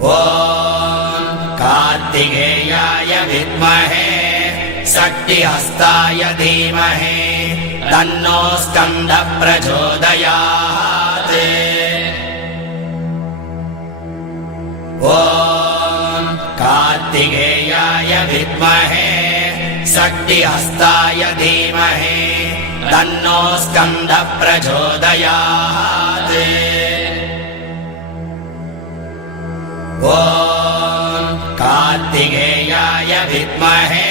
ॐ कार्तिकेयाय विद्महे षष्टिहस्ताय धीमहि तन्नो स्कन्दः प्रचोदयात्। ॐ कार्तिकेयाय विद्महे षष्टिहस्ताय धीमहि तन्नो स्कन्दः प्रचोदयात्। ॐ कार्तिकेयाय विद्महे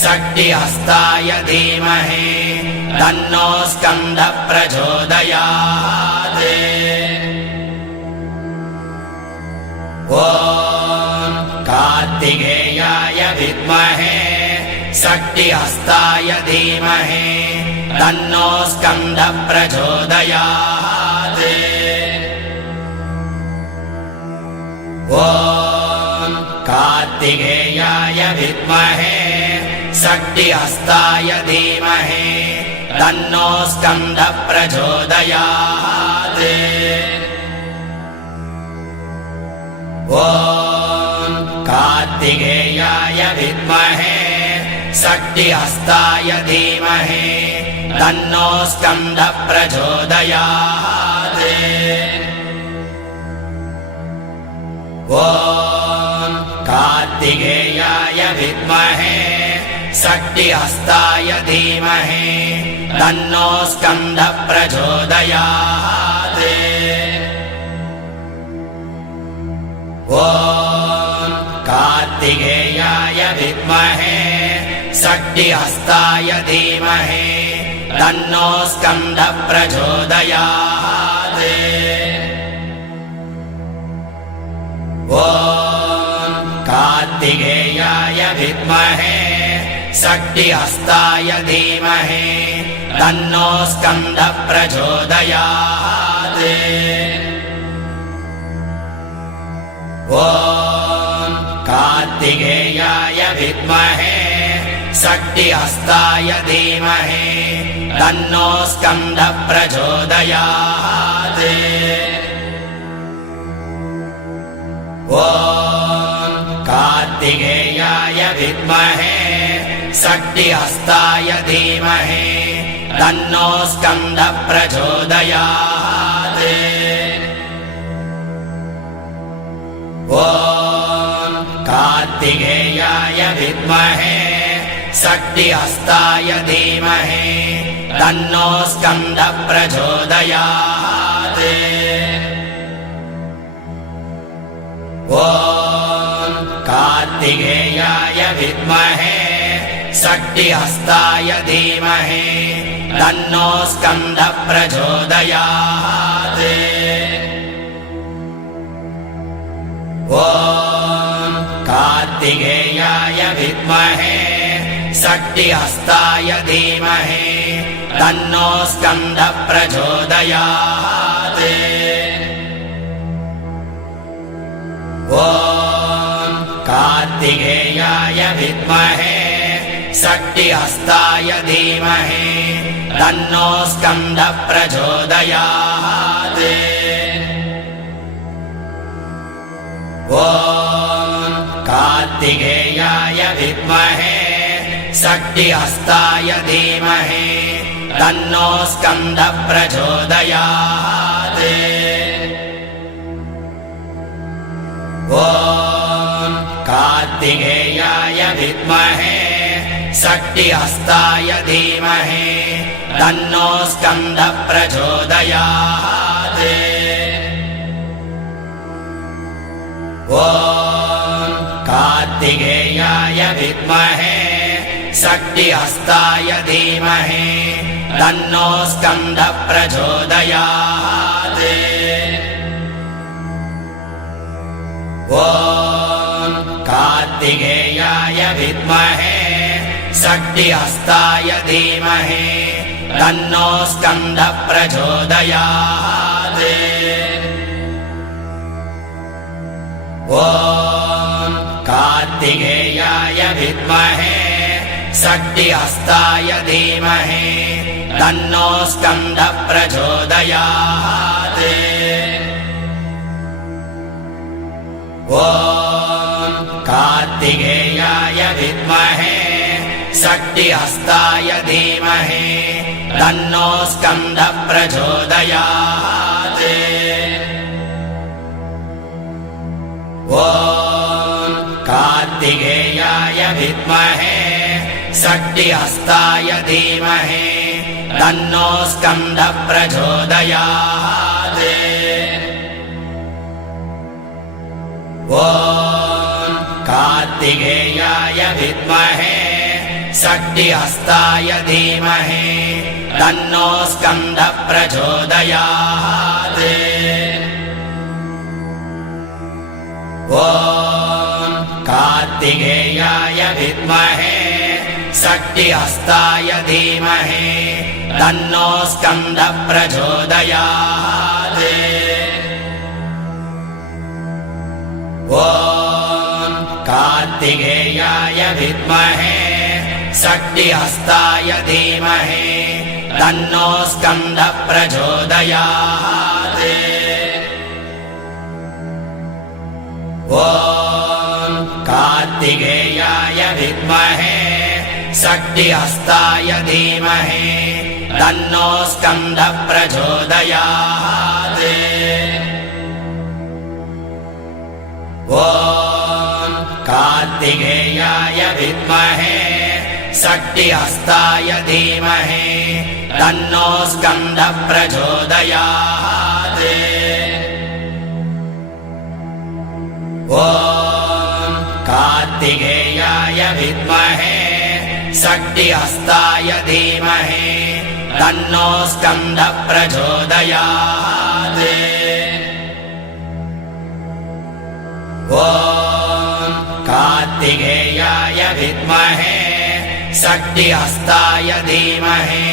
षष्टिहस्ताय धीमहि तन्नो स्कन्दः प्रचोदयात्। ॐ कार्तिकेयाय विद्महे षष्टिहस्ताय धीमहि तन्नो स्कन्दः प्रचोदयात्। ॐ कार्तिकेयाय विद्महे षष्टिहस्ताय धीमहि तन्नो स्कन्दः प्रचोदयात्। ॐ कार्तिकेयाय विद्महे षष्टिहस्ताय धीमहि तन्नो स्कन्दः प्रचोदयात्। ॐ कार्तिकेयाय विद्महे षष्टिहस्ताय धीमहि तन्नो स्कन्दः प्रचोदयात्। ॐ कार्तिकेयाय विद्महे षष्टिहस्ताय धीमहि तन्नो स्कन्दः प्रचोदयात्। ॐ कार्तिकेयाय विद्महे षष्टिहस्ताय धीमहि तन्नो स्कन्दः प्रचोदयात्। ॐ कार्तिकेयाय विद्महे षष्टिहस्ताय धीमहि तन्नो स्कन्दः प्रचोदयात्। ॐ कार्तिकेयाय विद्महे षष्टिहस्ताय धीमहि तन्नो स्कन्दः प्रचोदयात्। ॐ कार्तिकेयाय विद्महे षष्टिहस्ताय धीमहि तन्नो स्कन्दः प्रचोदयात्। ॐ कार्तिकेयाय विद्महे षष्टिहस्ताय धीमहि तन्नो स्कन्दः प्रचोदयात्। ॐ कार्तिकेयाय विद्महे षष्टिहस्ताय धीमहि तन्नो स्कन्दः प्रचोदयात्। ॐ कार्तिकेयाय विद्महे षष्टिहस्ताय धीमहि तन्नो स्कन्दः प्रचोदयात्। ॐ कार्तिकेयाय विद्महे षष्टिहस्ताय धीमहि तन्नो स्कन्दः प्रचोदयात्। ॐ कार्तिकेयाय विद्महे षष्टिहस्ताय धीमहि तन्नो स्कन्दः प्रचोदयात्। ॐ कार्तिकेयाय विद्महे षष्टिहस्ताय धीमहि तन्नो स्कन्दः प्रचोदयात्। ॐ कार्तिकेयाय विद्महे षष्टिहस्ताय धीमहि तन्नो स्कन्दः प्रचोदयात्। ॐ कार्तिकेयाय विद्महे षष्टिहस्ताय धीमहि तन्नो स्कन्दः प्रचोदयात्। षष्टिहस्ताय धीमहि तन्नो स्कन्दः प्रचोदयात्। ॐ कार्तिकेयाय विद्महे षष्टिहस्ताय धीमहि तन्नो स्कन्दः प्रचोदयात्। ॐ कार्तिकेयाय विद्महे षष्टिहस्ताय धीमहि तन्नो स्कन्दः प्रचोदयात्। ॐ कार्तिकेयाय विद्महे षष्टिहस्ताय धीमहि तन्नो स्कन्दः प्रचोदयात्। ॐ कार्तिकेयाय विद्महे षष्टिहस्ताय धीमहि तन्नो स्कन्दः प्रचोदयात्। ॐ कार्तिकेयाय विद्महे षष्टिहस्ताय धीमहि तन्नो स्कन्दः प्रचोदयात्। ॐ कार्तिकेयाय विद्महे षष्टिहस्ताय धीमहि तन्नो स्कन्दः प्रचोदयात्। ॐ कार्तिकेयाय विद्महे षष्टिहस्ताय धीमहि तन्नो स्कन्दः प्रचोदयात्। ॐ कार्तिकेयाय विद्महे षष्टिहस्ताय धीमहि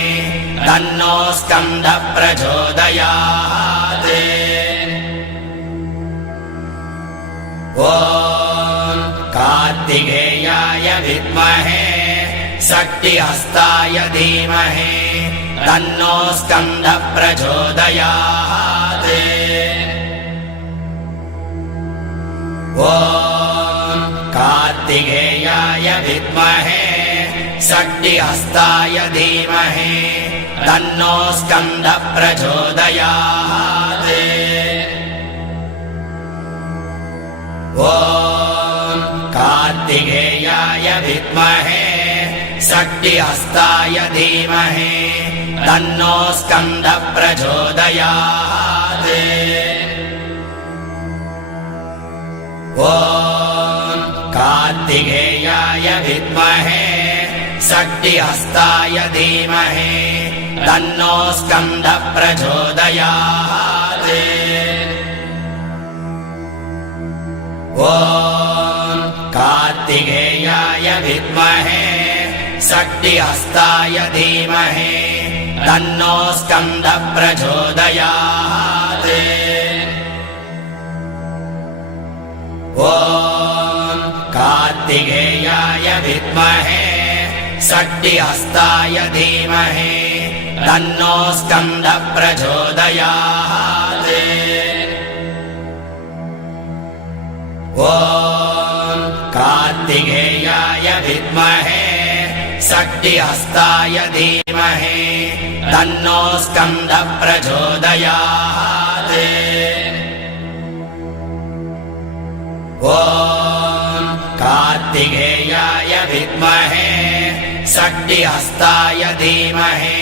तन्नो स्कन्दः प्रचोदयात्। ॐ कार्तिकेयाय विद्महे षष्टिहस्ताय धीमहि तन्नो स्कन्दः प्रचोदयात्। ॐ कार्तिकेयाय विद्महे षष्टिहस्ताय धीमहि तन्नो स्कन्दः प्रचोदयात्। ॐ कार्तिकेयाय विद्महे षष्टिहस्ताय धीमहि तन्नो स्कन्दः प्रचोदयात्। ॐ कार्तिकेयाय विद्महे षष्टिहस्ताय धीमहि तन्नो स्कन्दः प्रचोदयात्। ॐ कार्तिकेयाय विद्महे षष्टिहस्ताय धीमहि तन्नो स्कन्दः प्रचोदयात्। ॐ कार्तिकेयाय विद्महे षष्टिहस्ताय धीमहि तन्नो स्कन्दः प्रचोदयात्। ॐ कार्तिकेयाय विद्महे षष्टिहस्ताय धीमहि तन्नो स्कन्दः प्रचोदयात्। ॐ कार्तिकेयाय विद्महे षष्टिहस्ताय धीमहि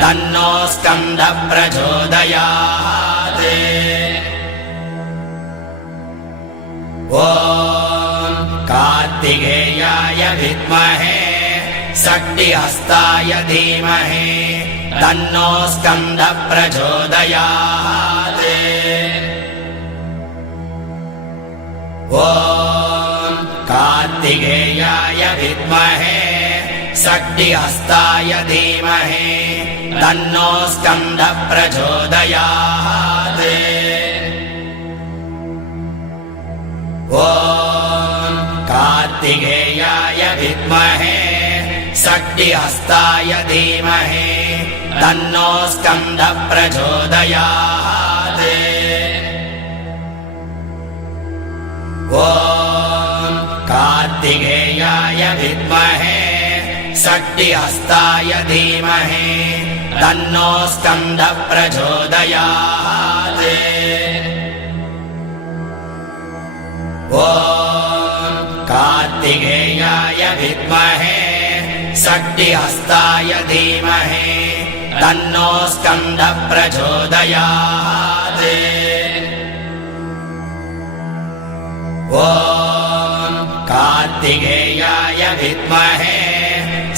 तन्नो स्कन्दः प्रचोदयात्। ॐ कार्तिकेयाय विद्महे षष्टिहस्ताय धीमहि तन्नो स्कन्दः प्रचोदयात्। ॐ कार्तिकेयाय विद्महे षष्टिहस्ताय धीमहि तन्नो स्कन्दः प्रचोदयात्। ॐ कार्तिकेयाय विद्महे षष्टिहस्ताय धीमहि तन्नो स्कन्दः प्रचोदयात्। ॐ कार्तिकेयाय विद्महे शक्तिहस्ताय धीमहि तन्नो स्कन्दः प्रचोदयात्। ॐ कार्तिकेयाय विद्महे शक्तिहस्ताय धीमहि तन्नो स्कन्दः प्रचोदयात्। ॐ कार्तिकेयाय विद्महे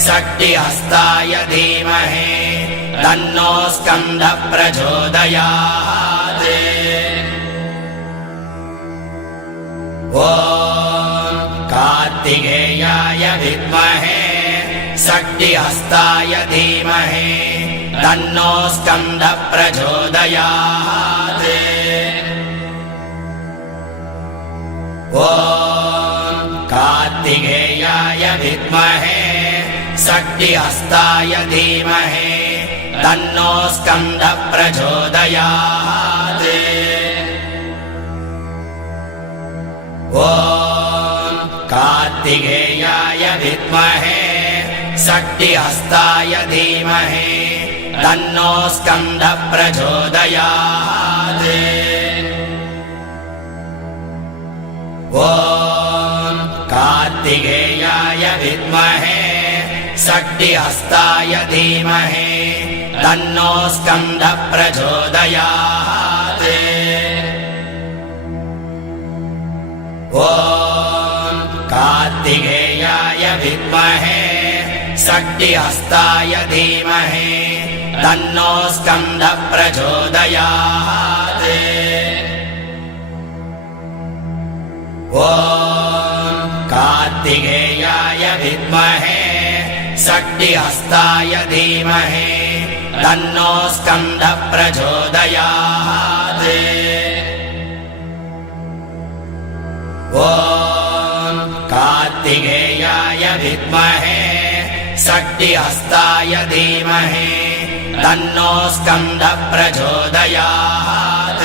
शक्तिहस्ताय धीमहि तन्नो स्कन्दः प्रचोदयात्। ॐ कार्तिकेयाय विद्महे शक्तिहस्ताय धीमहि तन्नो स्कन्दः प्रचोदयात्। ॐ कार्तिकेयाय विद्महे शक्तिहस्ताय धीमहि तन्नो स्कन्दः प्रचोदयात्। ॐ कार्तिकेयाय विद्महे शक्तिहस्ताय धीमहि तन्नो स्कन्दः प्रचोदयात्। ॐ कार्तिकेयाय विद्महे शक्तिहस्ताय धीमहि तन्नो स्कन्दः प्रचोदयात्। ॐ कार्तिकेयाय विद्महे शक्तिहस्ताय धीमहि तन्नो स्कन्दः प्रचोदयात्। ॐ कार्तिकेयाय विद्महे शक्तिहस्ताय धीमहि तन्नो स्कन्दः प्रचोदयात्। ॐ कार्तिकेयाय विद्महे शक्तिहस्ताय धीमहि तन्नो स्कन्दः प्रचोदयात्।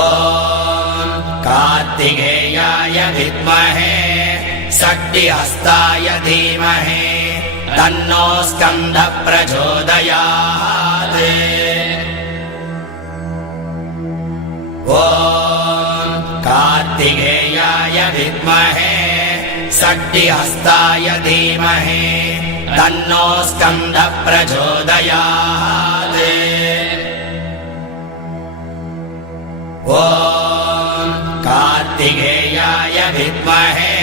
ॐ कार्तिकेयाय विद्महे शक्तिहस्ताय धीमहि तन्नो स्कन्दः प्रचोदयात्। ॐ कार्तिकेयाय विद्महे शक्तिहस्ताय धीमहि तन्नो स्कन्दः प्रचोदयात्। ॐ कार्तिकेयाय विद्महे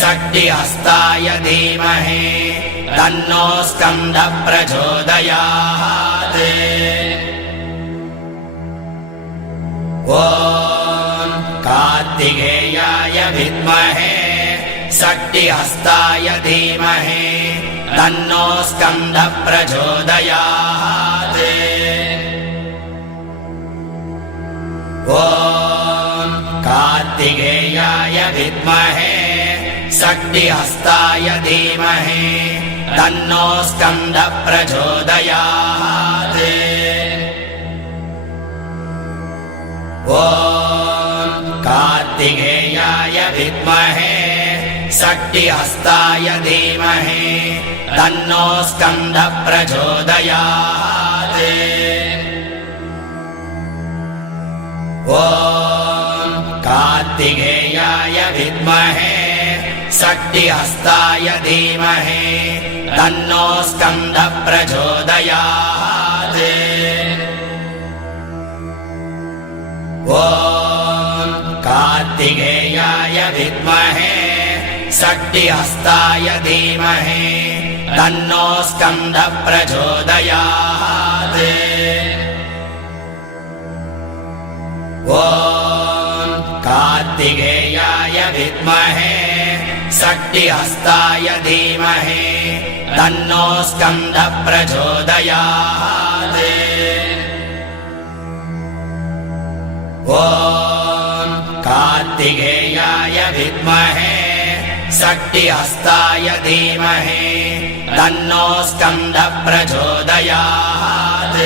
शक्तिहस्ताय धीमहि तन्नो स्कन्दः प्रचोदयात्। ॐ कार्तिकेयाय विद्महे शक्तिहस्ताय धीमहि तन्नो स्कन्दः प्रचोदयात्। ॐ कार्तिकेयाय विद्महे शक्तिहस्ताय धीमहि तन्नो स्कन्दः प्रचोदयात्। ॐ कार्तिकेयाय विद्महे शक्तिहस्ताय धीमहि तन्नो स्कन्दः प्रचोदयात्। ॐ कार्तिकेयाय विद्महे शक्तिहस्ताय धीमहि तन्नो स्कन्दः प्रचोदयात्। ॐ कार्तिकेयाय विद्महे शक्तिहस्ताय धीमहि तन्नो स्कन्दः प्रचोदयात्। ॐ कार्तिकेयाय विद्महे शक्तिहस्ताय धीमहि तन्नो स्कन्दः प्रचोदयात्। ॐ कार्तिकेयाय विद्महे शक्तिहस्ताय धीमहि तन्नो स्कन्दः प्रचोदयात्।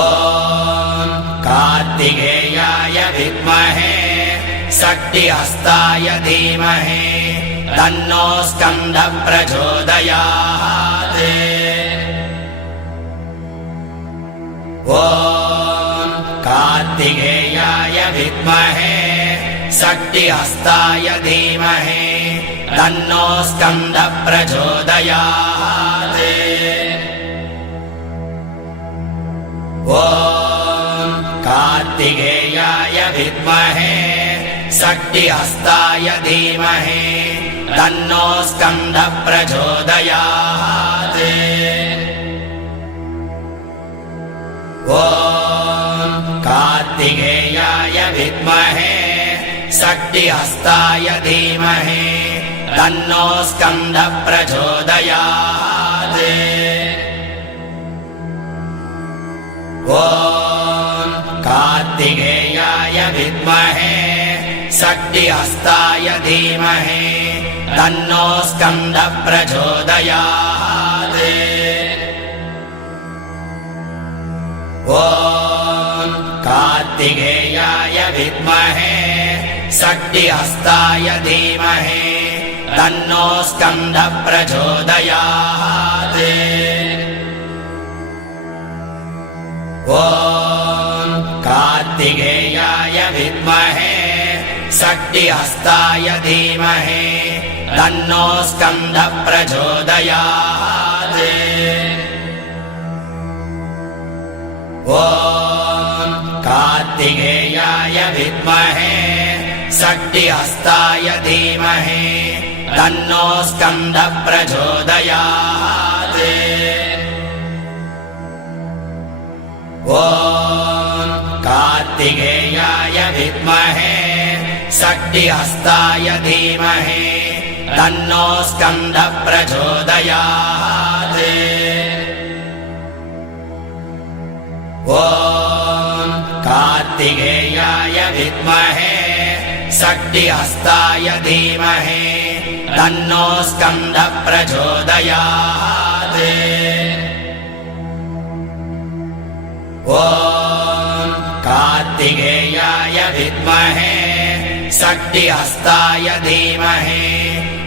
ॐ कार्तिकेयाय विद्महे शक्तिहस्ताय धीमहि तन्नो स्कन्दः प्रचोदयात्। ॐ कार्तिकेयाय विद्महे शक्तिहस्ताय धीमहि तन्नो स्कन्दः प्रचोदयात्। ॐ कार्तिकेयाय विद्महे शक्तिहस्ताय धीमहि तन्नो स्कन्दः प्रचोदयात्। ॐ कार्तिकेयाय विद्महे शक्तिहस्ताय धीमहि तन्नो स्कन्दः प्रचोदयात्। ॐ कार्तिकेयाय विद्महे शक्तिहस्ताय धीमहि तन्नो स्कन्दः प्रचोदयात्। ॐ कार्तिकेयाय विद्महे शक्तिहस्ताय धीमहि तन्नो स्कन्दः प्रचोदयात्। ॐ कार्तिकेयाय विद्महे शक्तिहस्ताय धीमहि तन्नो स्कन्दः प्रचोदयात्। ॐ कार्तिकेयाय विद्महे शक्तिहस्ताय धीमहि तन्नो स्कन्दः प्रचोदयात्। ॐ कार्तिकेयाय विद्महे शक्तिहस्ताय धीमहि तन्नो स्कन्दः प्रचोदयात्। ॐ कार्तिकेयाय विद्महे शक्तिहस्ताय धीमहि तन्नो स्कन्दः प्रचोदयात्। ॐ कार्तिकेयाय विद्महे शक्तिहस्ताय धीमहि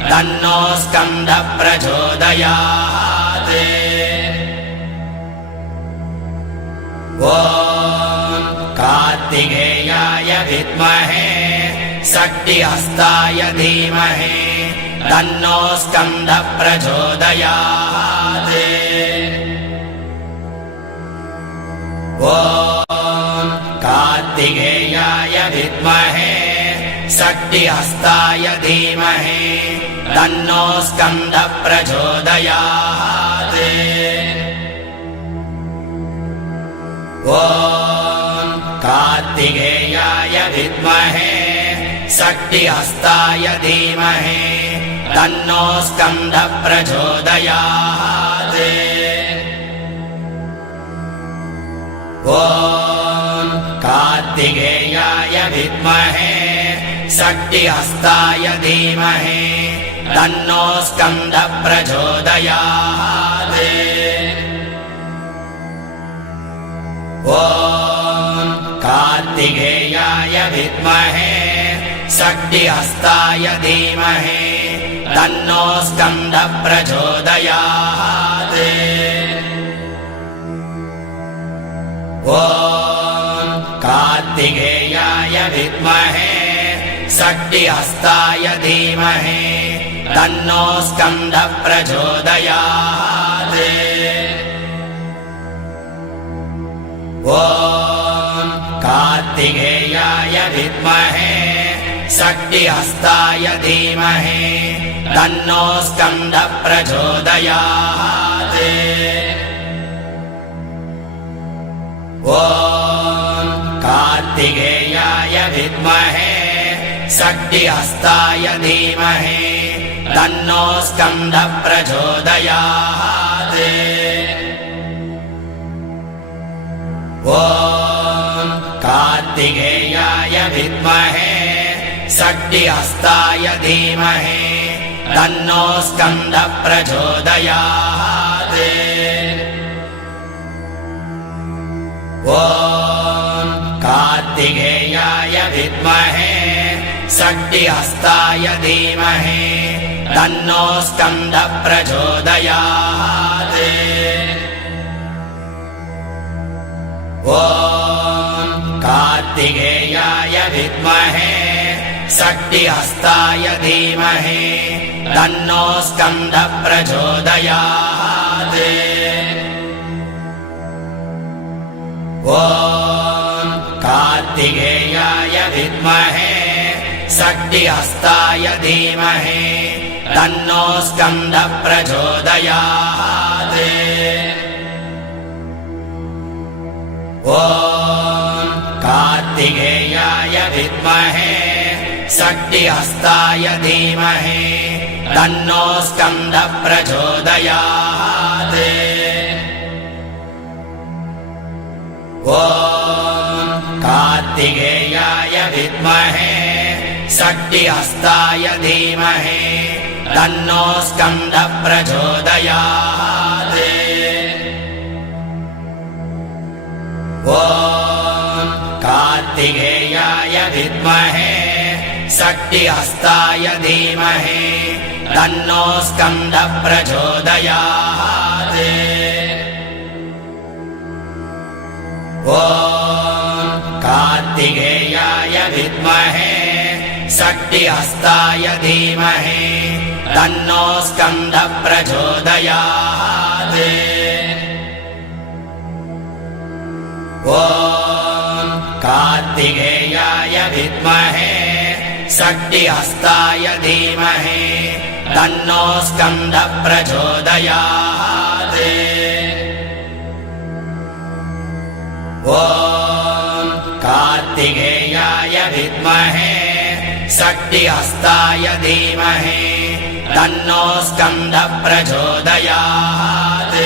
तन्नो स्कन्दः प्रचोदयात्। ॐ कार्तिकेयाय विद्महे शक्तिहस्ताय धीमहि तन्नो स्कन्दः प्रचोदयात्। ॐ कार्तिकेयाय विद्महे शक्तिहस्ताय धीमहि तन्नो स्कन्दः प्रचोदयात्। ॐ कार्तिकेयाय विद्महे शक्तिहस्ताय धीमहि तन्नो स्कन्दः प्रचोदयात्। ॐ कार्तिकेयाय विद्महे शक्तिहस्ताय धीमहि तन्नो स्कन्दः प्रचोदयात्। ॐ कार्तिकेयाय विद्महे शक्तिहस्ताय धीमहि तन्नो स्कन्दः प्रचोदयात्। ॐ कार्तिकेयाय विद्महे शक्तिहस्ताय धीमहि तन्नो स्कन्दः प्रचोदयात्। ॐ कार्तिकेयाय विद्महे शक्तिहस्ताय धीमहि तन्नो स्कन्दः प्रचोदयात्। ॐ कार्तिकेयाय विद्महे शक्तिहस्ताय धीमहि तन्नो स्कन्दः प्रचोदयात्। ॐ कार्तिकेयाय विद्महे शक्तिहस्ताय धीमहि तन्नो स्कन्दः प्रचोदयात्। ॐ कार्तिकेयाय विद्महे शक्तिहस्ताय धीमहि तन्नो स्कन्दः प्रचोदयात्। ॐ कार्तिकेयाय विद्महे शक्तिहस्ताय धीमहि तन्नो स्कन्दः प्रचोदयात्। ॐ कार्तिकेयाय विद्महे शक्तिहस्ताय धीमहि तन्नो स्कन्दः प्रचोदयात्। ॐ कार्तिकेयाय विद्महे शक्तिहस्ताय धीमहि तन्नो स्कन्दः प्रचोदयात्। ॐ कार्तिकेयाय विद्महे शक्तिहस्ताय धीमहि तन्नो स्कन्दः प्रचोदयात्। ॐ कार्तिकेयाय विद्महे शक्तिहस्ताय धीमहि तन्नो स्कन्दः प्रचोदयात्। ॐ कार्तिकेयाय विद्महे शक्तिहस्ताय धीमहि तन्नो स्कन्दः प्रचोदयात्। ॐ कार्तिकेयाय विद्महे शक्तिहस्ताय धीमहि तन्नो स्कन्दः प्रचोदयात्। ॐ कार्तिकेयाय विद्महे शक्तिहस्ताय धीमहि तन्नो स्कन्दः प्रचोदयात्।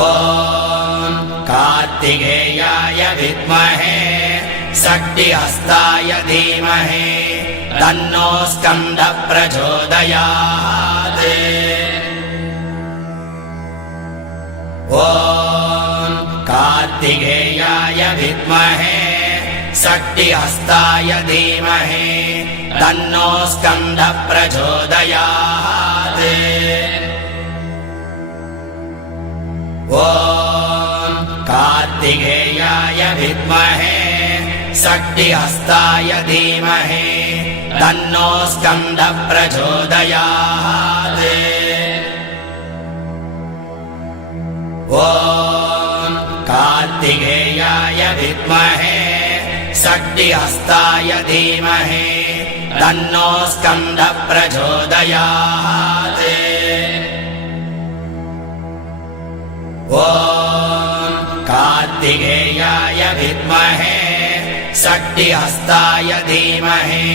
ॐ कार्तिकेयाय विद्महे शक्तिहस्ताय धीमहि तन्नो स्कन्दः प्रचोदयात्। ॐ कार्तिकेयाय विद्महे शक्तिहस्ताय धीमहि तन्नो स्कन्दः प्रचोदयात्। ॐ कार्तिकेयाय विद्महे शक्तिहस्ताय धीमहि तन्नो स्कन्दः प्रचोदयात्। ॐ कार्तिकेयाय विद्महे शक्तिहस्ताय धीमहि तन्नो स्कन्दः प्रचोदयात्। ॐ कार्तिकेयाय विद्महे शक्तिहस्ताय धीमहि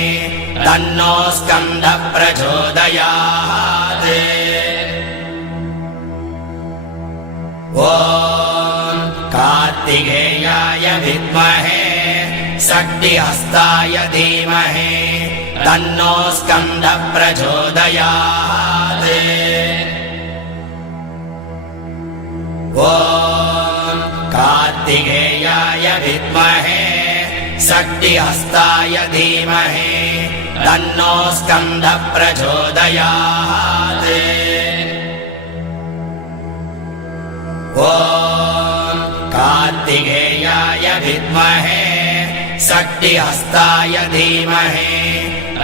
तन्नो स्कन्दः प्रचोदयात्। ॐ कार्तिकेयाय विद्महे शक्तिहस्ताय धीमहि तन्नो स्कन्दः प्रचोदयात्। ॐ कार्तिकेयाय विद्महे शक्तिहस्ताय धीमहि तन्नो स्कन्दः प्रचोदयात्। ॐ कार्तिकेयाय विद्महे शक्तिहस्ताय धीमहि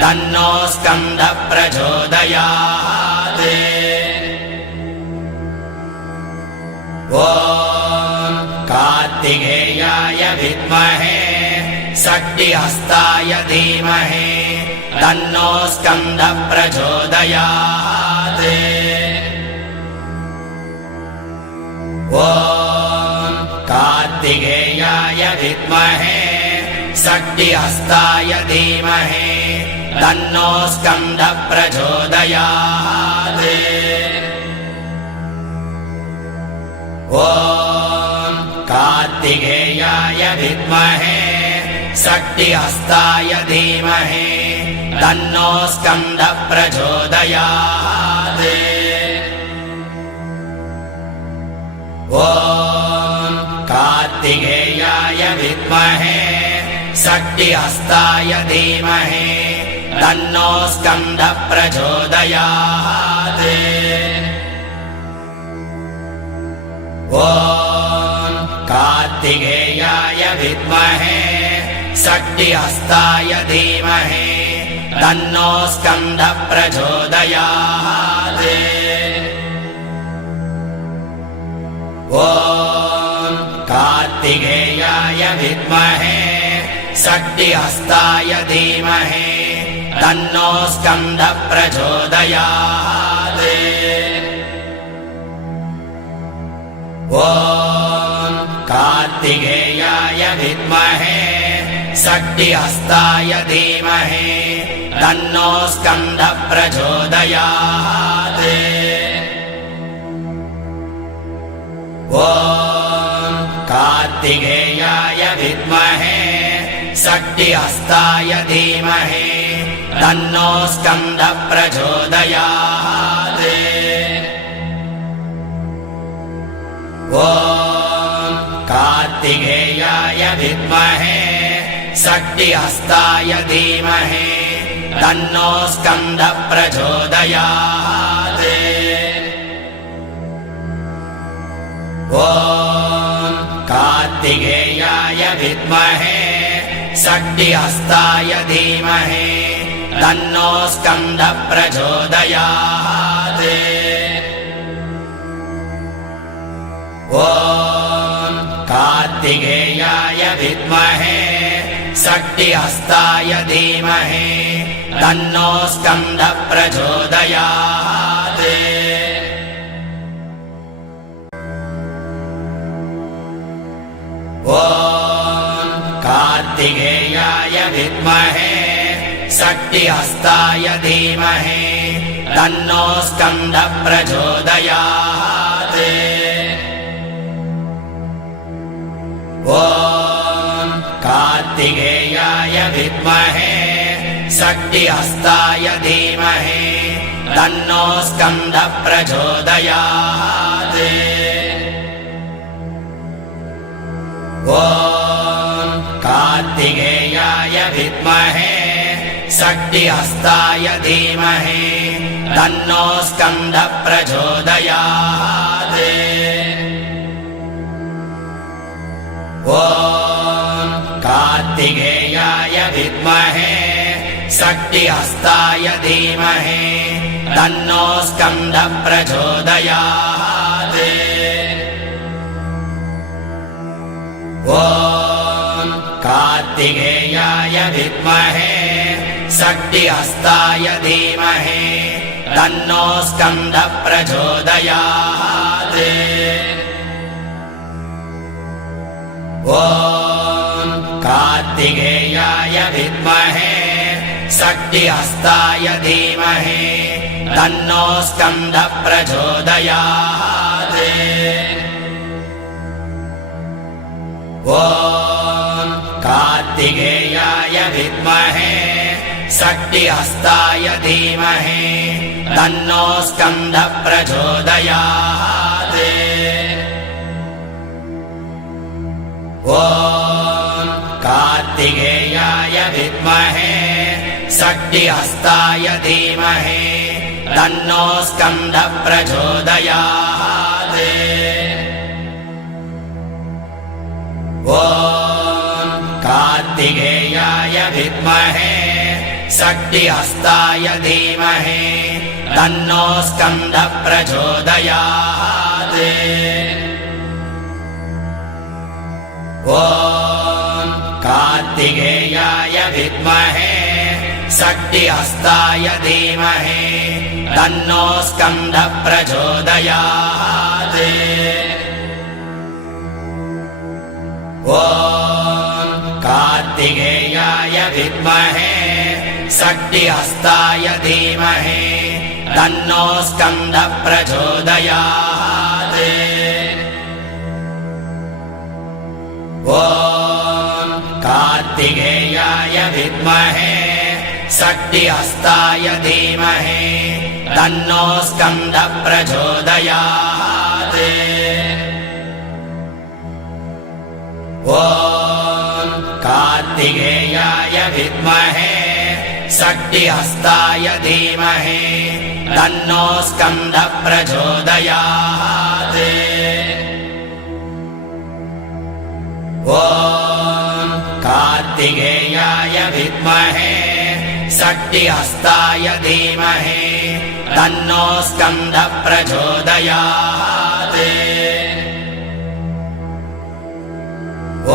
तन्नो स्कन्दः प्रचोदयात्। ॐ कार्तिकेयाय विद्महे शक्तिहस्ताय धीमहि तन्नो स्कन्दः प्रचोदयात्। ॐ कार्तिकेयाय विद्महे शक्तिहस्ताय धीमहि तन्नो स्कन्दः प्रचोदयात्। ॐ कार्तिकेयाय विद्महे शक्तिहस्ताय धीमहि तन्नो स्कन्दः प्रचोदयात्। ॐ कार्तिकेयाय विद्महे शक्तिहस्ताय धीमहि तन्नो स्कन्दः प्रचोदयात्। ॐ कार्तिकेयाय विद्महे शक्तिहस्ताय धीमहि तन्नो स्कन्दः प्रचोदयात्। ॐ कार्तिकेयाय विद्महे शक्तिहस्ताय धीमहि तन्नो स्कन्दः प्रचोदयात्। ॐ कार्तिकेयाय विद्महे शक्तिहस्ताय धीमहि तन्नो स्कन्दः प्रचोदयात्। ॐ कार्तिकेयाय विद्महे शक्तिहस्ताय धीमहि तन्नो स्कन्दः प्रचोदयात्। ॐ कार्तिकेयाय विद्महे शक्तिहस्ताय धीमहि तन्नो स्कन्दः प्रचोदयात्। ॐ कार्तिकेयाय विद्महे शक्तिहस्ताय धीमहि तन्नो स्कन्दः प्रचोदयात्। ॐ कार्तिकेयाय विद्महे शक्तिहस्ताय धीमहि तन्नो स्कन्दः प्रचोदयात्। ॐ कार्तिकेयाय विद्महे शक्तिहस्ताय धीमहि तन्नो स्कन्दः प्रचोदयात्। ॐ कार्तिकेयाय विद्महे शक्तिहस्ताय धीमहि तन्नो स्कन्दः प्रचोदयात्। ॐ कार्तिकेयाय विद्महे शक्तिहस्ताय धीमहि तन्नो स्कन्दः प्रचोदयात्। ॐ कार्तिकेयाय विद्महे शक्तिहस्ताय धीमहि तन्नो स्कन्दः प्रचोदयात्। ॐ कार्तिकेयाय विद्महे शक्तिहस्ताय धीमहि तन्नो स्कन्दः प्रचोदयात्। ॐ कार्तिकेयाय विद्महे शक्तिहस्ताय धीमहि तन्नो स्कन्दः प्रचोदयात्। ॐ कार्तिकेयाय विद्महे शक्तिहस्ताय धीमहि तन्नो स्कन्दः प्रचोदयात्। ॐ कार्तिकेयाय विद्महे शक्तिहस्ताय धीमहि तन्नो स्कन्दः प्रचोदयात्। ॐ कार्तिकेयाय विद्महे शक्तिहस्ताय धीमहि तन्नो स्कन्दः प्रचोदयात्। ॐ कार्तिकेयाय विद्महे शक्तिहस्ताय धीमहि तन्नो स्कन्दः प्रचोदयात्। ॐ कार्तिकेयाय विद्महे शक्तिहस्ताय धीमहि तन्नो स्कन्दः प्रचोदयात्। ॐ कार्तिकेयाय विद्महे शक्तिहस्ताय धीमहि तन्नो स्कन्दः प्रचोदयात्। ॐ कार्तिकेयाय विद्महे शक्तिहस्ताय धीमहि तन्नो स्कन्दः प्रचोदयात्। ॐ कार्तिकेयाय विद्महे शक्तिहस्ताय धीमहि तन्नो स्कन्दः प्रचोदयात्।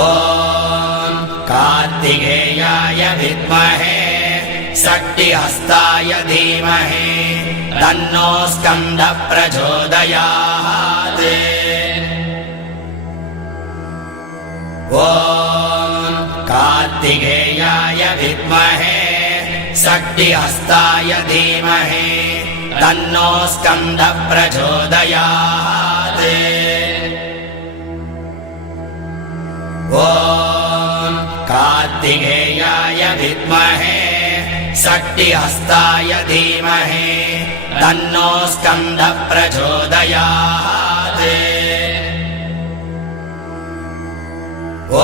ॐ कार्तिकेयाय विद्महे शक्तिहस्ताय धीमहि तन्नो स्कन्दः प्रचोदयात्। ॐ कार्तिकेयाय विद्महे शक्तिहस्ताय धीमहि तन्नो स्कन्दः प्रचोदयात्। ॐ कार्तिकेयाय विद्महे शक्तिहस्ताय धीमहि तन्नो स्कन्दः प्रचोदयात्।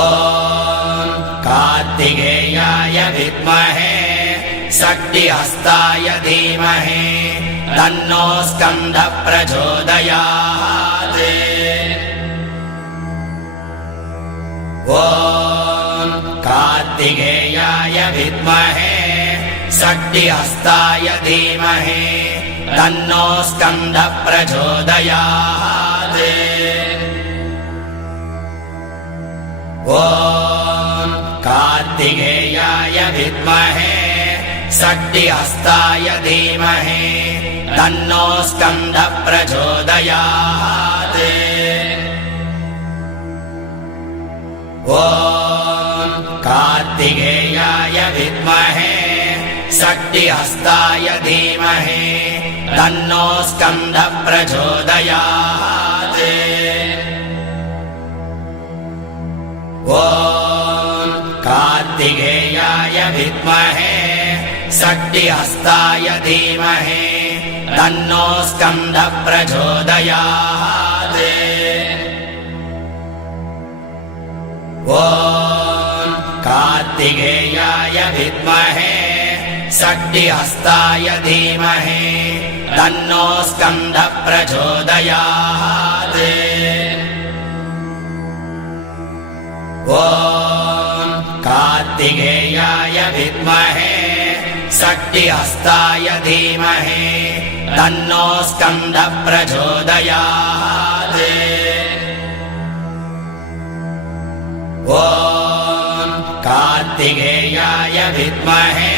ॐ कार्तिकेयाय विद्महे शक्तिहस्ताय धीमहि तन्नो स्कन्दः प्रचोदयात्। ॐ कार्तिकेयाय विद्महे शक्तिहस्ताय धीमहि तन्नो स्कन्दः प्रचोदयात्। ॐ कार्तिकेयाय विद्महे शक्तिहस्ताय धीमहि तन्नो स्कन्दः प्रचोदयात्। ॐ कार्तिकेयाय विद्महे शक्तिहस्ताय धीमहि तन्नो स्कन्दः प्रचोदयात्। ॐ कार्तिकेयाय विद्महे शक्तिहस्ताय धीमहि तन्नो स्कन्दः प्रचोदयात्। ॐ कार्तिकेयाय विद्महे शक्तिहस्ताय धीमहि तन्नो स्कन्दः प्रचोदयात्। ॐ कार्तिकेयाय विद्महे शक्तिहस्ताय धीमहि तन्नो स्कन्दः प्रचोदयात्। ॐ कार्तिकेयाय विद्महे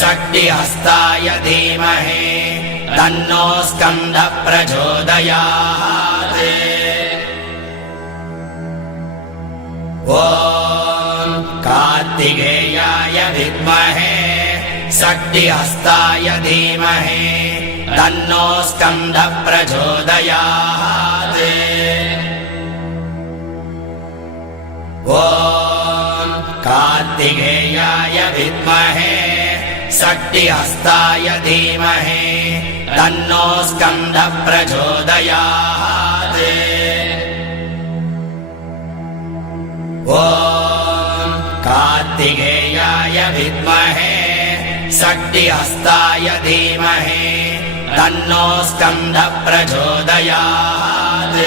शक्तिहस्ताय धीमहि तन्नो स्कन्दः प्रचोदयात्। ॐ कार्तिकेयाय विद्महे शक्तिहस्ताय धीमहि तन्नो स्कन्दः प्रचोदयात्। ॐ कार्तिकेयाय विद्महे शक्तिहस्ताय धीमहि तन्नो स्कन्दः प्रचोदयात्। ॐ कार्तिकेयाय विद्महे शक्तिहस्ताय धीमहि तन्नो स्कन्दः प्रचोदयात्।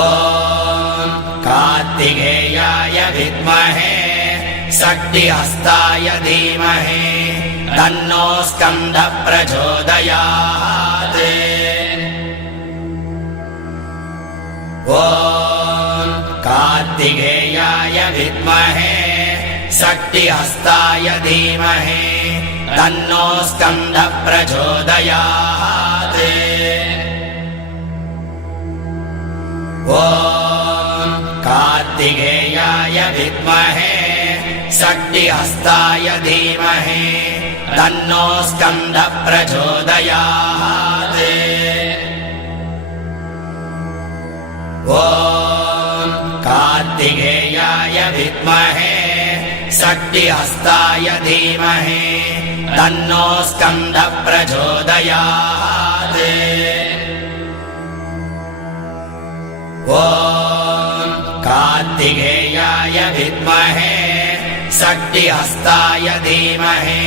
ॐ कार्तिकेयाय विद्महे शक्तिहस्ताय धीमहि तन्नो स्कन्दः प्रचोदयात्। ॐ कार्तिकेयाय विद्महे शक्तिहस्ताय धीमहि तन्नो स्कन्दः प्रचोदयात्। ॐ कार्तिकेयाय विद्महे शक्तिहस्ताय धीमहि तन्नो स्कन्दः प्रचोदयात्। ॐ कार्तिकेयाय विद्महे शक्तिहस्ताय धीमहि तन्नो स्कन्दः प्रचोदयात्। ॐ कार्तिकेयाय विद्महे शक्तिहस्ताय धीमहि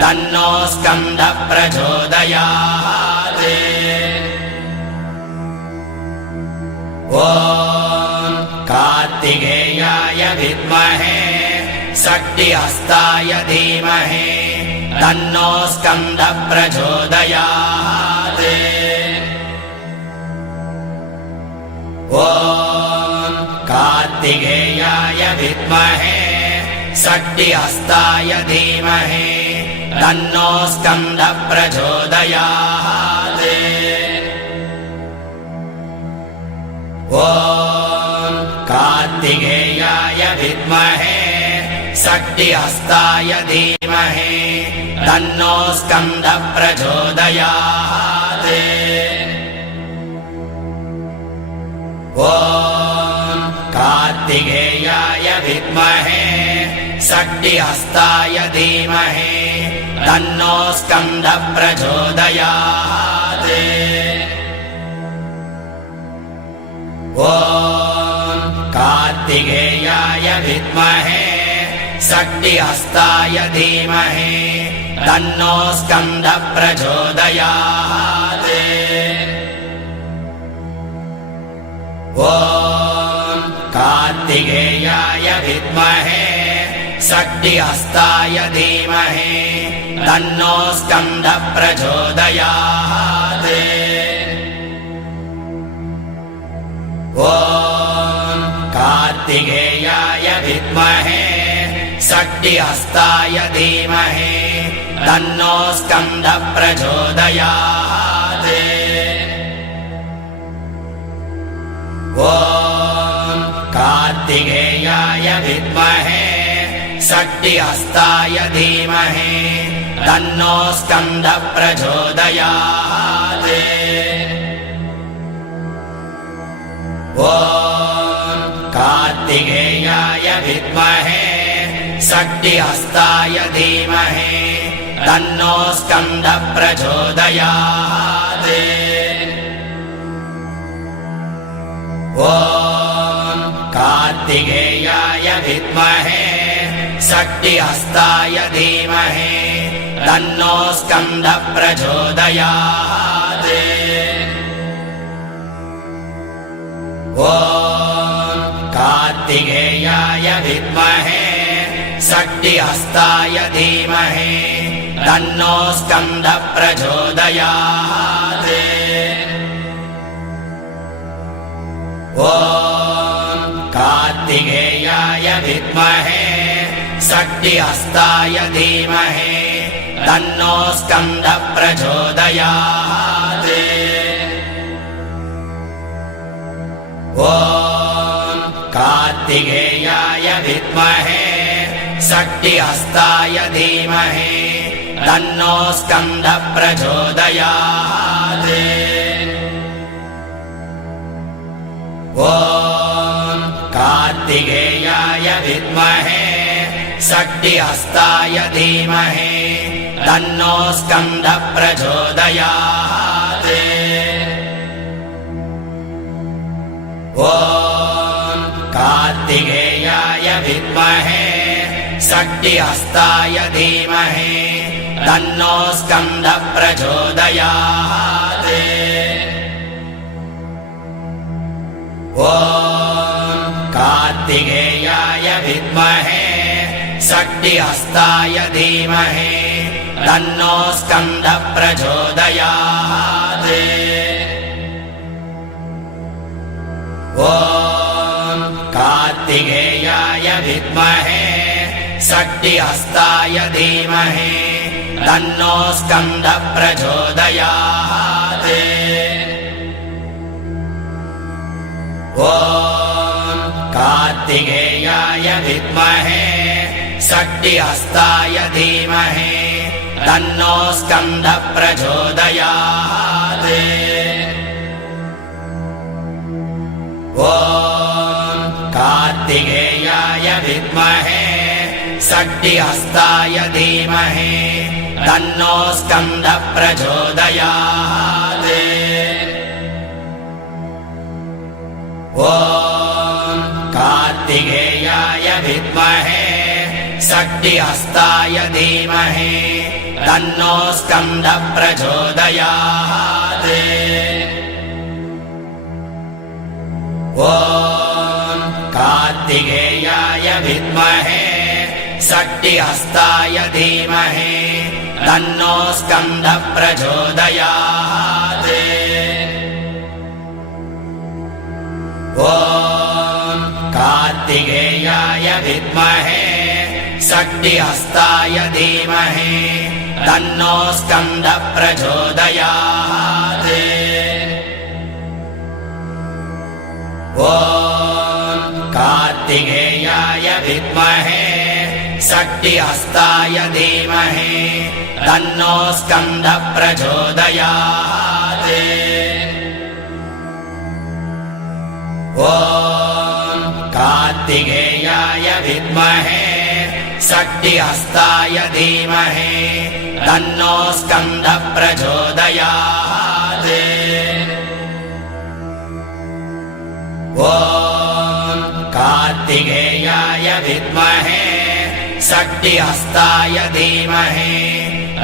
तन्नो स्कन्दः प्रचोदयात्। ॐ कार्तिकेयाय विद्महे शक्तिहस्ताय धीमहि तन्नो स्कन्दः प्रचोदयात्। ॐ कार्तिकेयाय विद्महे शक्तिहस्ताय धीमहि तन्नो स्कन्दः प्रचोदयात्। ॐ कार्तिकेयाय विद्महे शक्तिहस्ताय धीमहि तन्नो स्कन्दः प्रचोदयात्। ॐ कार्तिकेयाय विद्महे शक्तिहस्ताय धीमहि तन्नो स्कन्दः प्रचोदयात्। ॐ कार्तिकेयाय विद्महे शक्तिहस्ताय धीमहि तन्नो स्कन्दः प्रचोदयात्। ॐ कार्तिकेयाय विद्महे शक्तिहस्ताय धीमहि तन्नो स्कन्दः प्रचोदयात्। ॐ कार्तिकेयाय विद्महे शक्तिहस्ताय धीमहि तन्नो स्कन्दः प्रचोदयात्। ॐ कार्तिकेयाय विद्महे शक्तिहस्ताय धीमहि तन्नो स्कन्दः प्रचोदयात्। ॐ कार्तिकेयाय विद्महे शक्तिहस्ताय धीमहि तन्नो स्कन्दः प्रचोदयात्। ॐ कार्तिकेयाय विद्महे शक्तिहस्ताय धीमहि तन्नो स्कन्दः प्रचोदयात्। ॐ कार्तिकेयाय विद्महे शक्तिहस्ताय धीमहि तन्नो स्कन्दः प्रचोदयात्। ॐ कार्तिकेयाय विद्महे शक्तिहस्ताय धीमहि तन्नो स्कन्दः प्रचोदयात्। ॐ कार्तिकेयाय विद्महे शक्तिहस्ताय धीमहि तन्नो स्कन्दः प्रचोदयात्। ॐ कार्तिकेयाय विद्महे शक्तिहस्ताय धीमहि तन्नो स्कन्दः प्रचोदयात्। ॐ कार्तिकेयाय विद्महे शक्तिहस्ताय धीमहि तन्नो स्कन्दः प्रचोदयात्। ॐ कार्तिकेयाय विद्महे शक्तिहस्ताय धीमहि तन्नो स्कन्दः प्रचोदयात्। ॐ कार्तिकेयाय विद्महे शक्तिहस्ताय धीमहि तन्नो स्कन्दः प्रचोदयात्। ॐ कार्तिकेयाय विद्महे शक्तिहस्ताय धीमहि तन्नो स्कन्दः प्रचोदयात्। ॐ कार्तिकेयाय विद्महे शक्तिहस्ताय धीमहि तन्नो स्कन्दः प्रचोदयात्। ॐ कार्तिकेयाय विद्महे शक्तिहस्ताय धीमहि तन्नो स्कन्दः प्रचोदयात्। ॐ कार्तिकेयाय विद्महे शक्तिहस्ताय धीमहि तन्नो स्कन्दः प्रचोदयात्। ॐ कार्तिकेयाय विद्महे शक्तिहस्ताय धीमहि तन्नो स्कन्दः प्रचोदयात्। ॐ कार्तिकेयाय विद्महे शक्तिहस्ताय धीमहि तन्नो स्कन्दः प्रचोदयात्। ॐ कार्तिकेयाय विद्महे शक्तिहस्ताय धीमहि तन्नो स्कन्दः प्रचोदयात्। ॐ कार्तिकेयाय विद्महे शक्तिहस्ताय धीमहि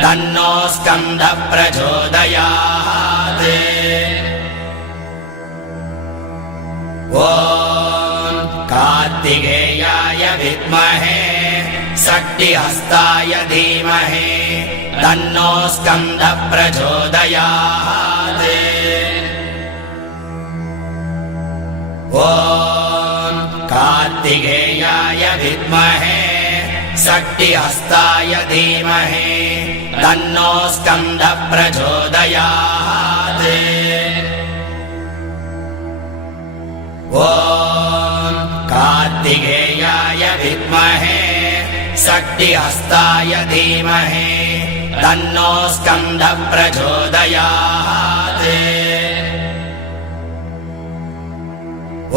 तन्नो स्कन्दः प्रचोदयात्। ॐ कार्तिकेयाय विद्महे शक्तिहस्ताय धीमहि तन्नो स्कन्दः प्रचोदयात्। ॐ कार्तिकेयाय विद्महे शक्तिहस्ताय धीमहि तन्नो स्कन्दः प्रचोदयात्। ॐ कार्तिकेयाय विद्महे शक्तिहस्ताय धीमहि तन्नो स्कन्दः प्रचोदयात्।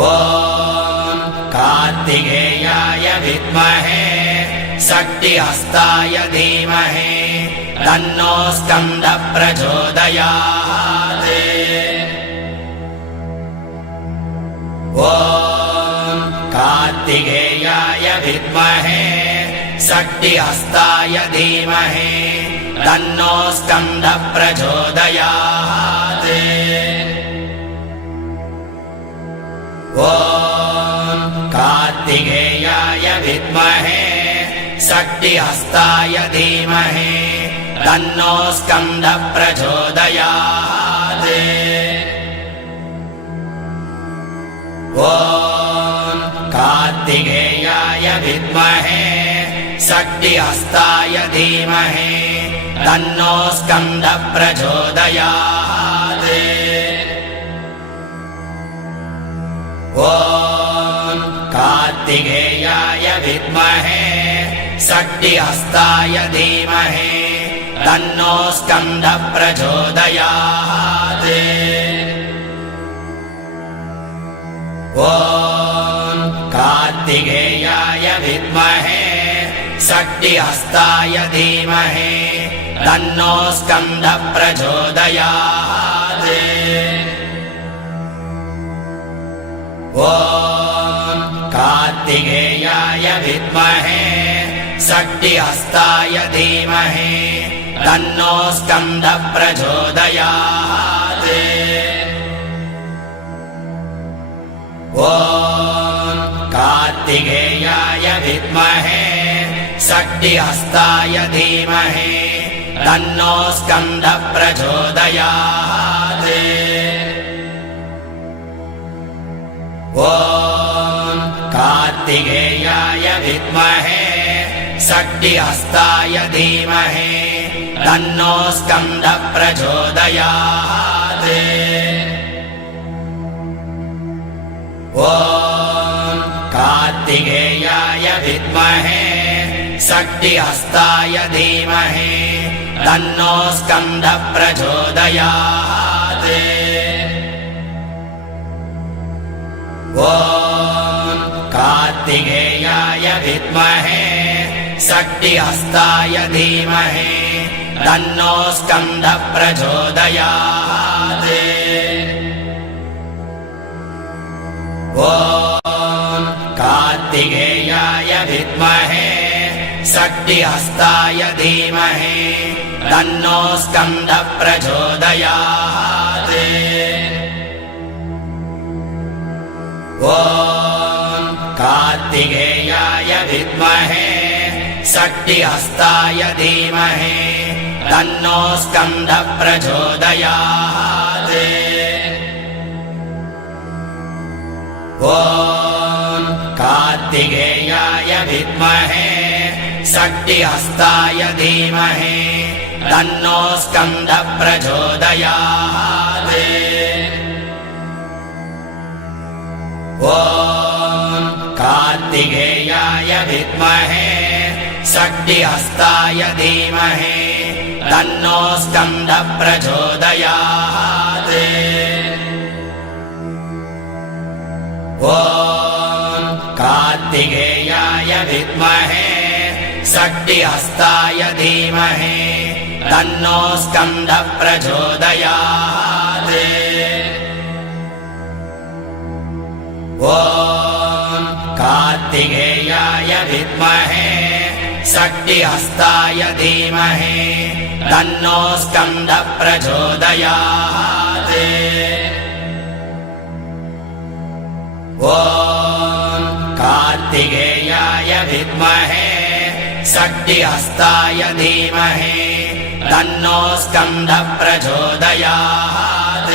ॐ कार्तिकेयाय विद्महे शक्तिहस्ताय धीमहि तन्नो स्कन्दः प्रचोदयात्। ॐ कार्तिकेयाय विद्महे शक्तिहस्ताय धीमहि तन्नो स्कन्दः प्रचोदयात्। ॐ कार्तिकेयाय विद्महे शक्तिहस्ताय धीमहि तन्नो स्कन्दः प्रचोदयात्। ॐ कार्तिकेयाय विद्महे शक्तिहस्ताय धीमहि तन्नो स्कन्दः प्रचोदयात्। ॐ कार्तिकेयाय विद्महे शक्तिहस्ताय धीमहि तन्नो स्कन्दः प्रचोदयात्। ॐ कार्तिकेयाय विद्महे शक्तिहस्ताय धीमहि तन्नो स्कन्दः प्रचोदयात्। ॐ कार्तिकेयाय विद्महे शक्तिहस्ताय धीमहि तन्नो स्कन्दः प्रचोदयात्। ॐ कार्तिकेयाय विद्महे शक्तिहस्ताय धीमहि तन्नो स्कन्दः प्रचोदयात्। ॐ कार्तिकेयाय विद्महे शक्तिहस्ताय धीमहि तन्नो स्कन्दः प्रचोदयात्। ॐ कार्तिकेयाय विद्महे शक्तिहस्ताय धीमहि तन्नो स्कन्दः प्रचोदयात्। ॐ कार्तिकेयाय विद्महे शक्तिहस्ताय धीमहि तन्नो स्कन्दः प्रचोदयात्। ॐ कार्तिकेयाय विद्महे शक्तिहस्ताय धीमहि तन्नो स्कन्दः प्रचोदयात्। ॐ कार्तिकेयाय विद्महे शक्तिहस्ताय धीमहि तन्नो स्कन्दः प्रचोदयात्। ॐ कार्तिकेयाय विद्महे शक्तिहस्ताय धीमहि तन्नो स्कन्दः प्रचोदयात्। ॐ कार्तिकेयाय विद्महे शक्तिहस्ताय धीमहि तन्नो स्कन्दः प्रचोदयात्। ॐ कार्तिकेयाय विद्महे शक्तिहस्ताय धीमहि तन्नो स्कन्दः प्रचोदयात्। ॐ कार्तिकेयाय विद्महे शक्तिहस्ताय धीमहि तन्नो स्कन्दः प्रचोदयात्। ॐ कार्तिकेयाय विद्महे शक्तिहस्ताय धीमहि तन्नो स्कन्दः प्रचोदयात्।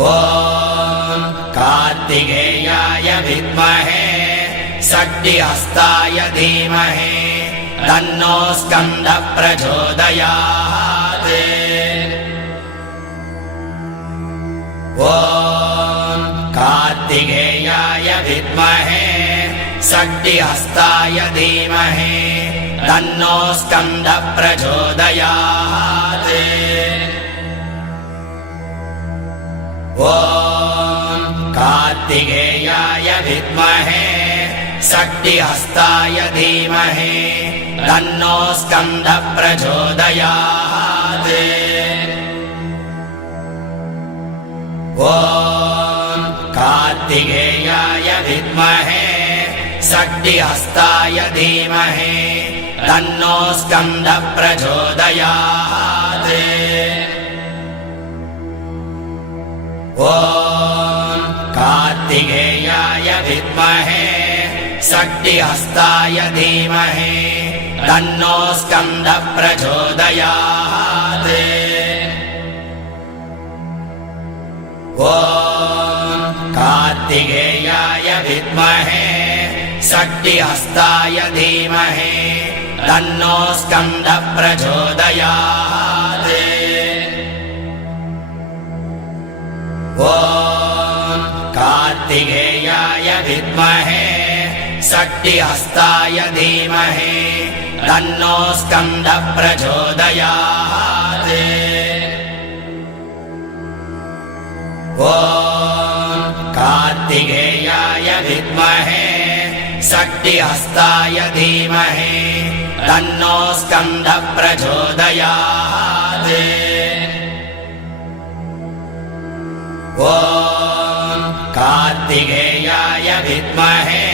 ॐ कार्तिकेयाय विद्महे शक्तिहस्ताय धीमहि तन्नो स्कन्दः प्रचोदयात्। ॐ कार्तिकेयाय विद्महे शक्तिहस्ताय धीमहि तन्नो स्कन्दः प्रचोदयात्। ॐ कार्तिकेयाय विद्महे शक्तिहस्ताय धीमहि तन्नो स्कन्दः प्रचोदयात्। ॐ कार्तिकेयाय विद्महे शक्तिहस्ताय धीमहि तन्नो स्कन्दः प्रचोदयात्। ॐ कार्तिकेयाय विद्महे शक्तिहस्ताय धीमहि तन्नो स्कन्दः प्रचोदयात्। ॐ कार्तिकेयाय विद्महे शक्तिहस्ताय धीमहि तन्नो स्कन्दः प्रचोदयात्। ॐ कार्तिकेयाय विद्महे शक्तिहस्ताय धीमहि तन्नो स्कन्दः प्रचोदयात्। ॐ कार्तिकेयाय विद्महे शक्तिहस्ताय धीमहि तन्नो स्कन्दः प्रचोदयात्। ॐ कार्तिकेयाय विद्महे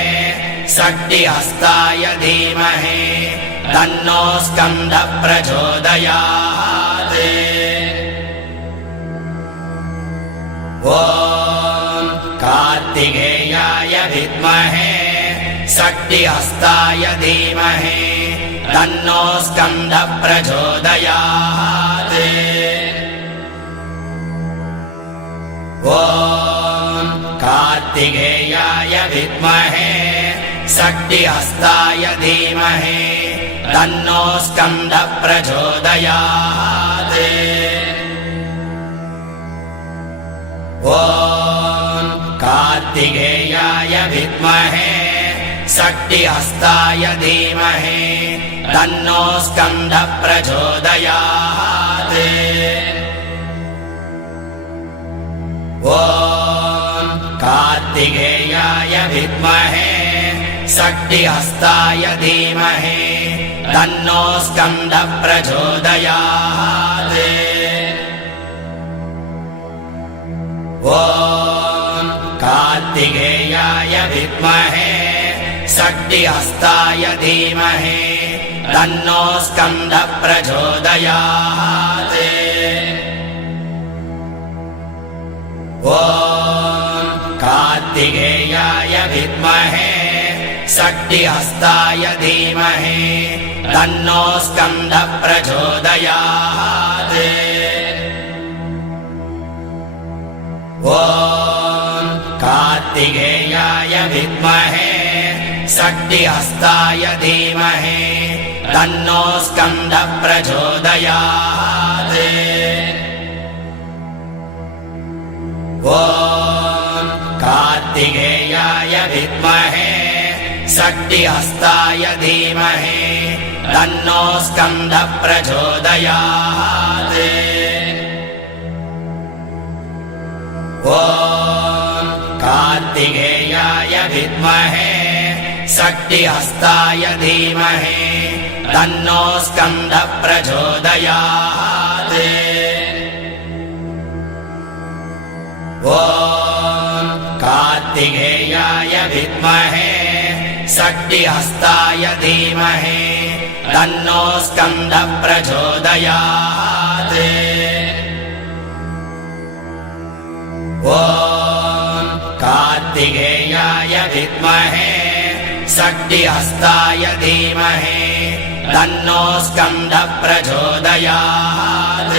शक्तिहस्ताय धीमहि तन्नो स्कन्दः प्रचोदयात्। ॐ कार्तिकेयाय विद्महे शक्तिहस्ताय धीमहि तन्नो स्कन्दः प्रचोदयात्। ॐ कार्तिकेयाय विद्महे शक्तिहस्ताय धीमहि तन्नो स्कन्दः प्रचोदयात्। ॐ कार्तिकेयाय विद्महे शक्तिहस्ताय धीमहि तन्नो स्कन्दः प्रचोदयात्। ॐ कार्तिकेयाय विद्महे शक्तिहस्ताय धीमहि तन्नो स्कन्दः प्रचोदयात्। ॐ विद्महे शक्तिहस्ताय धीमहि तन्नो स्कन्दः प्रचोदयात्। ॐ कार्तिकेयाय विद्महे शक्तिहस्ताय धीमहि तन्नो स्कन्दः प्रचोदयात्। ॐ कार्तिकेयाय विद्महे शक्तिहस्ताय धीमहि तन्नो स्कन्दः प्रचोदयात्। ॐ कार्तिकेयाय विद्महे शक्तिहस्ताय धीमहि तन्नो स्कन्दः प्रचोदयात्। ॐ कार्तिकेयाय विद्महे शक्तिहस्ताय धीमहि तन्नो स्कन्दः प्रचोदयात्। ॐ कार्तिकेयाय विद्महे शक्तिहस्ताय धीमहि तन्नो स्कन्दः प्रचोदयात्। ॐ कार्तिकेयाय विद्महे शक्तिहस्ताय धीमहि तन्नो स्कन्दः प्रचोदयात्।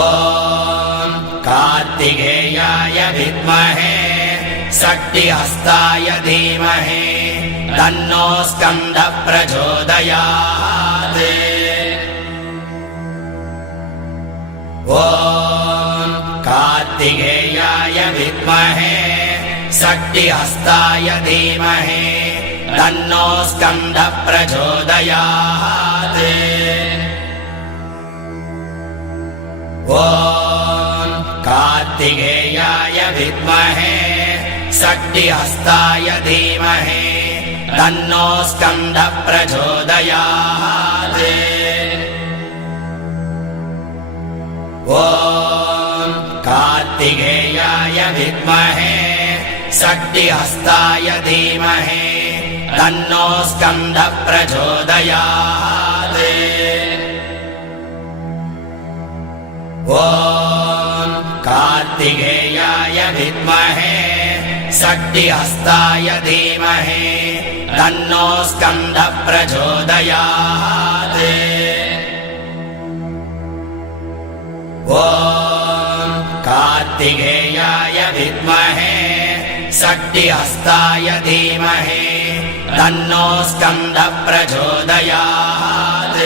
ॐ कार्तिकेयाय विद्महे शक्तिहस्ताय धीमहि तन्नो स्कन्दः प्रचोदयात्। ॐ कार्तिकेयाय विद्महे शक्तिहस्ताय धीमहि तन्नो स्कन्दः प्रचोदयात्। ॐ कार्तिकेयाय विद्महे शक्तिहस्ताय धीमहि तन्नो स्कन्दः प्रचोदयात्। ॐ कार्तिकेयाय विद्महे शक्तिहस्ताय धीमहि तन्नो स्कन्दः प्रचोदयात्। ॐ कार्तिकेयाय विद्महे शक्तिहस्ताय धीमहि तन्नो स्कन्दः प्रचोदयात्। ॐ कार्तिकेयाय विद्महे शक्तिहस्ताय धीमहि तन्नो स्कन्दः प्रचोदयात्।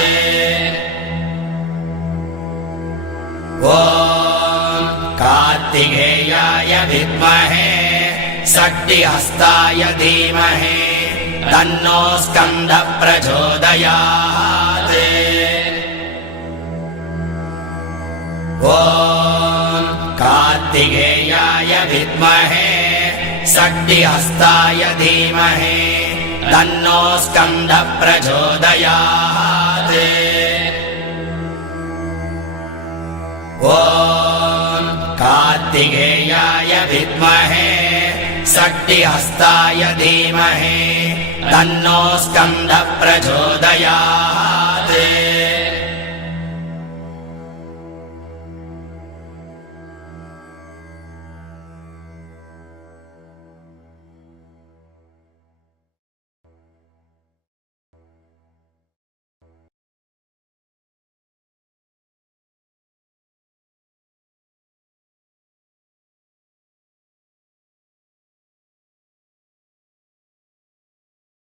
ॐ कार्तिकेयाय विद्महे शक्तिहस्ताय धीमहि तन्नो स्कन्दः प्रचोदयात्। ॐ कार्तिकेयाय विद्महे शक्तिहस्ताय धीमहि तन्नो स्कन्दः प्रचोदयात्। ॐ कार्तिकेयाय विद्महे शक्तिहस्ताय धीमहि तन्नो स्कन्दः प्रचोदयात्।